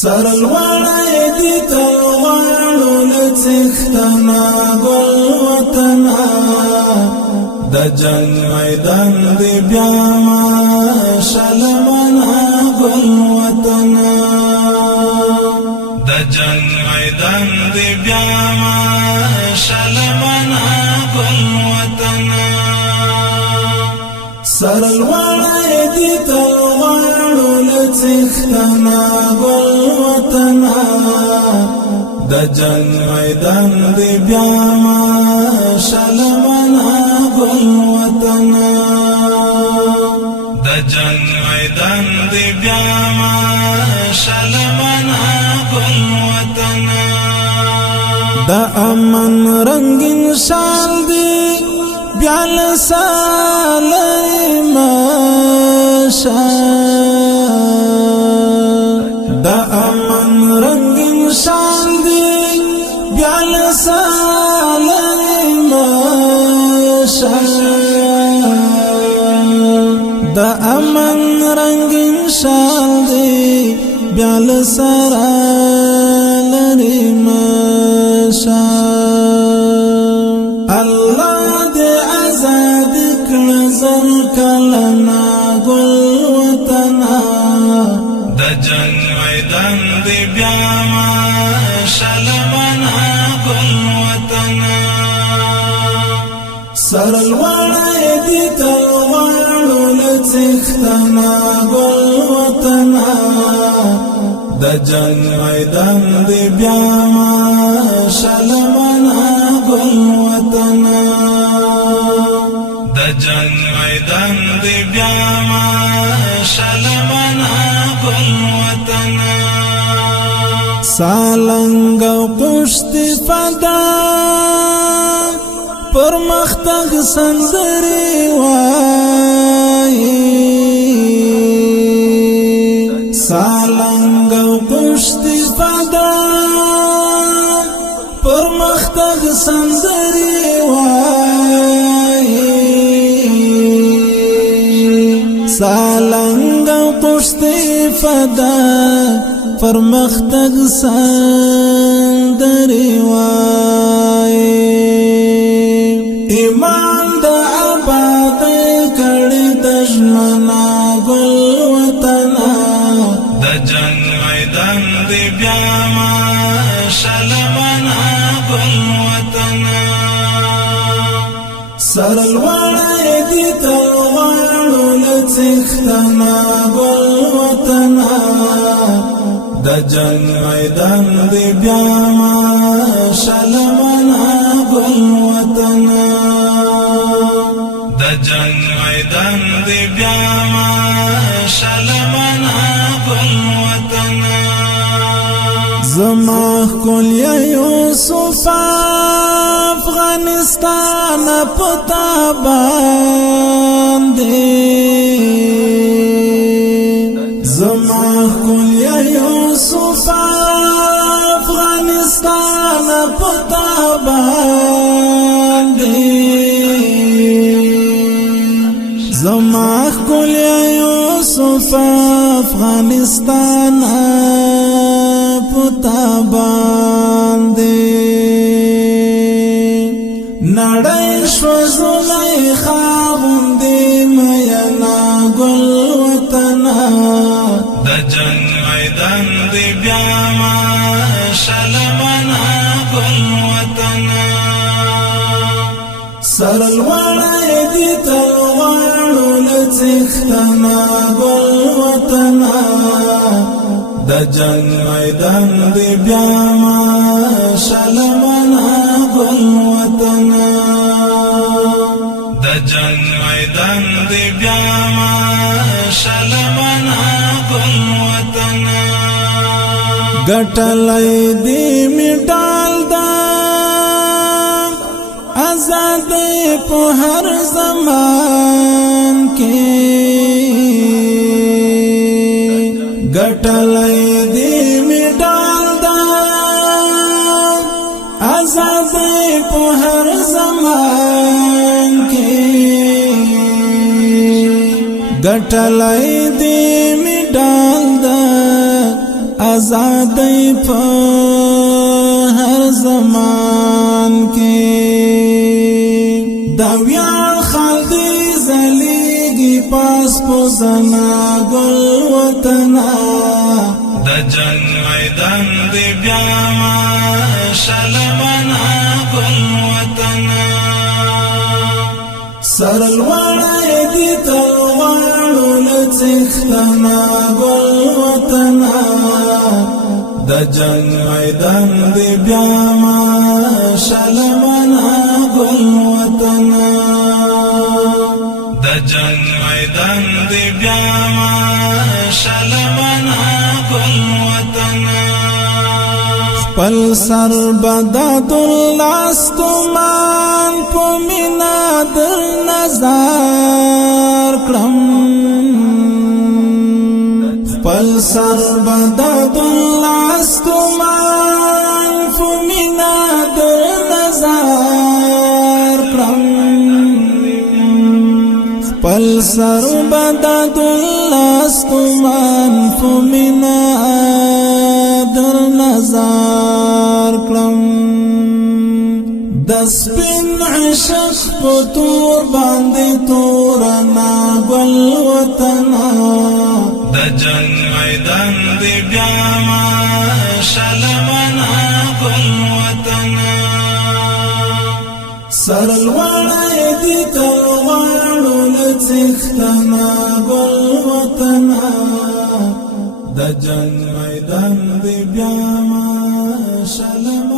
سرل وړای دي تلوارو لڅختنا ګل وطنا د جنگ میدان دی بیا ما شلمنا ګل وطنا د جنگ میدان دی بیا ما شلمنا ګل وطنا سرل وړای دي تلوارو لڅختنا ګل وطنا د جنگ میدان دی بیا ما شلمنا ګل وطنا د جنگ میدان دی بیا ما شلمنا ګل وطنا د امن رنگین شال دی بیا لسالای ماشا د امن رنگین شال دی بیا لسالای ماشا د امن رنگین شال دی بیا لسالای ماشا الله دې آزاد کړ زر کلنا ګل وطنا د جنگ میدان دی بیا ما شلمنا ګل وطنا سرل وړای دي تلوارو لڅختنا ګل وطنا د جنگ میدان دی بیا ما شلمنا ګل وطنا د جنگ میدان دی بیا ما شلمنا ګل وطنا سالنګ قشت فدا پر مختګ سندري وای سالنګ قشت فدا پر مختګ سندري وای سالنګ قشت فدا پر مختګ سندري وای ایمان د آباد کړي دشمنا ګل وطنا د جنگ میدان دی بیا ما شلمنا ګل وطنا سرل وړای دي تلوارو لڅختنا ګل وطنا د جنگ میدان دی بیا ما شلمنا ګل وطنا د جنگ میدان دی بیا ما شلمنا ګل وطنا زما کول یوسف افغانستان پتا باندې زما کول یوسف افغانستان پتا باندې زما کول یوسف افغانستان پتا باندې نړۍ شو زلیخا غوندې مینا ګل وطنا د جنگ میدان دی بیا ما شلمنا ګل وطنا سرل وړای دي تلوارو لڅختنا ګل وطنا د جنگ میدان دی بیا ما شلمنا ګل وطنا د جنگ میدان دی بیا ما شلمنا ګل وطنا ګټلای دی میډال دا آزاد په هر زمان کې ګټلای دی میډال دا آزاد په هر زمان کې ګټلای دی میډال دا آزادۍ په هر زمان کې دا ویاړ خال دې زلیږي پاس په زنا ګل وطنا د جنگ میدان دی بیا شلمنا ګل وطنا سرلوړی دې تلغاړو لڅښتنا ګل وطنا د جنگ میدان دی بیا شلمنا ګل وطنا د جنگ میدان دی بیا شلمنا ګل وطنا خپل سر بدد لاستمان په مینا در نظر کړم خپل سر بدد لاستمان په مینا در نظر کړم خپل سر بدد لاستمان په مینا در نظر کړم د سپین عشق په تور باندې تور نا ګل وطنا د جنگ میدان دی بیا شلمنا ګل وطنا سرلوړی دې تلغاړو لڅښتنا ګل وطنا د جنگ میدان دی بیا شلمنا